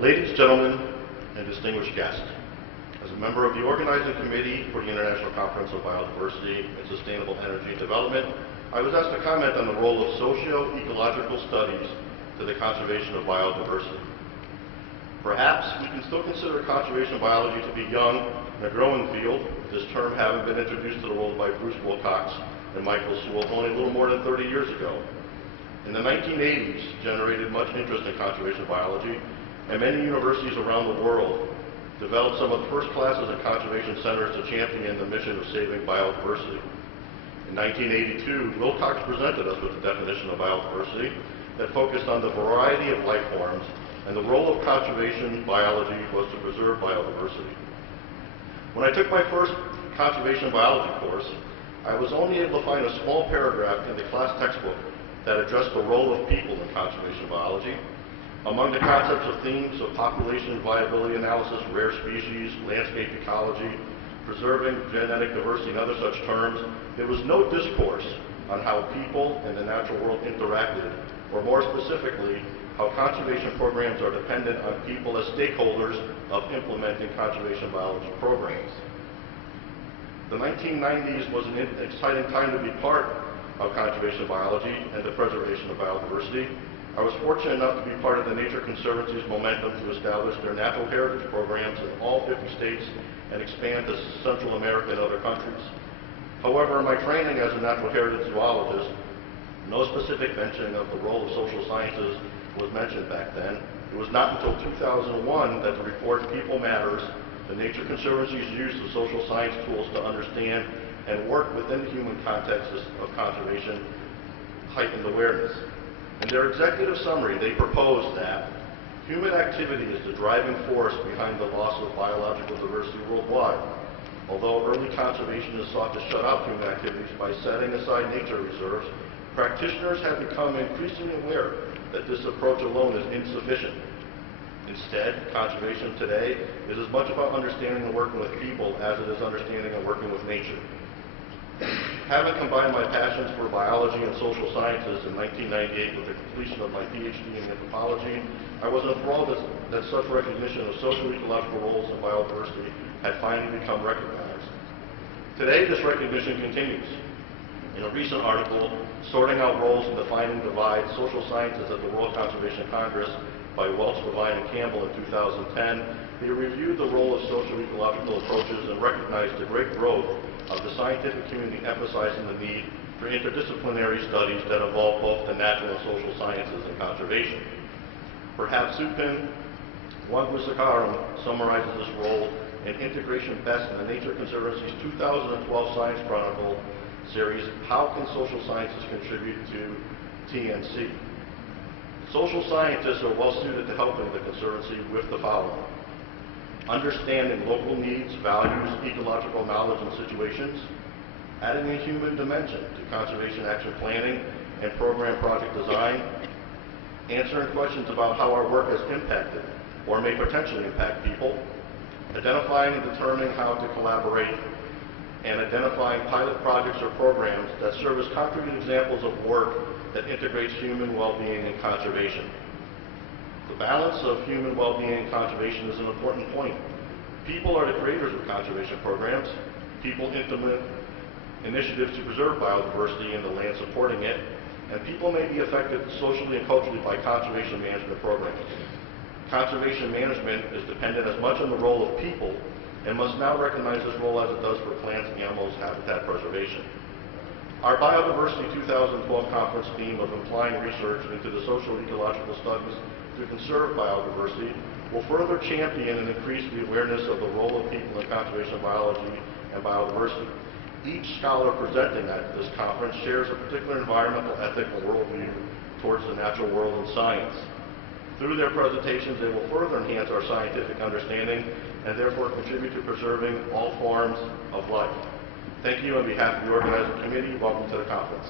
Ladies, gentlemen, and distinguished guests, as a member of the organizing committee for the International Conference on Biodiversity and Sustainable Energy Development, I was asked to comment on the role of socio-ecological studies to the conservation of biodiversity. Perhaps we can still consider conservation biology to be young and a growing field, this term having been introduced to the world by Bruce Wilcox and Michael Sewell only a little more than 30 years ago. In the 1980s, generated much interest in conservation biology, and many universities around the world developed some of the first classes of conservation centers to champion the mission of saving biodiversity. In 1982, Wilcox presented us with a definition of biodiversity that focused on the variety of life forms, and the role of conservation biology was to preserve biodiversity. When I took my first conservation biology course, I was only able to find a small paragraph in the class textbook that addressed the role of people in conservation biology. Among the concepts of themes of population viability analysis, rare species, landscape ecology, preserving genetic diversity, and other such terms, there was no discourse on how people and the natural world interacted, or more specifically, how conservation programs are dependent on people as stakeholders of implementing conservation biology programs. The 1990s was an exciting time to be part of conservation biology and the preservation of biodiversity. I was fortunate enough to be part of the Nature Conservancy's momentum to establish their natural heritage programs in all 50 states and expand to Central America and other countries. However, in my training as a natural heritage zoologist, no specific mention of the role of social sciences was mentioned back then. It was not until 2001 that the report People Matters, the Nature Conservancy's use of social science tools to understand and work within the human context of conservation, heightened awareness. In their executive summary, they proposed that human activity is the driving force behind the loss of biological diversity worldwide. Although early conservationists sought to shut out human activities by setting aside nature reserves, practitioners have become increasingly aware that this approach alone is insufficient. Instead, conservation today is as much about understanding and working with people as it is understanding and working with nature. Having combined my passions for biology and social sciences in 1998 with the completion of my PhD in anthropology, I was enthralled that such recognition of socio-ecological roles in biodiversity had finally become recognized. Today, this recognition continues. In a recent article, Sorting Out Roles and Defining Divides, Social Sciences at the World Conservation Congress by Welch, Levine, and Campbell in 2010, they reviewed the role of socio-ecological approaches and recognized the great growth of the scientific community emphasizing the need for interdisciplinary studies that involve both the natural and social sciences and conservation. Perhaps Supin Wangusakaram summarizes this role and integration best in the Nature Conservancy's 2012 Science Chronicle series, How Can Social Sciences Contribute to TNC? Social scientists are well suited to helping the Conservancy with the following: understanding local needs, values, ecological knowledge, and situations, adding a human dimension to conservation action planning and program project design, answering questions about how our work has impacted or may potentially impact people, identifying and determining how to collaborate, and identifying pilot projects or programs that serve as concrete examples of work that integrates human well-being and conservation. The balance of human well-being and conservation is an important point. People are the creators of conservation programs. People implement initiatives to preserve biodiversity in the land supporting it, and people may be affected socially and culturally by conservation management programs. Conservation management is dependent as much on the role of people and must now recognize this role as it does for plants, animals, habitat preservation. Our Biodiversity 2012 conference theme of applying research into the socio-ecological studies to conserve biodiversity will further champion and increase the awareness of the role of people in conservation biology and biodiversity. Each scholar presenting at this conference shares a particular environmental, ethical worldview towards the natural world and science. Through their presentations, they will further enhance our scientific understanding and therefore contribute to preserving all forms of life. Thank you on behalf of the organizing committee. Welcome to the conference.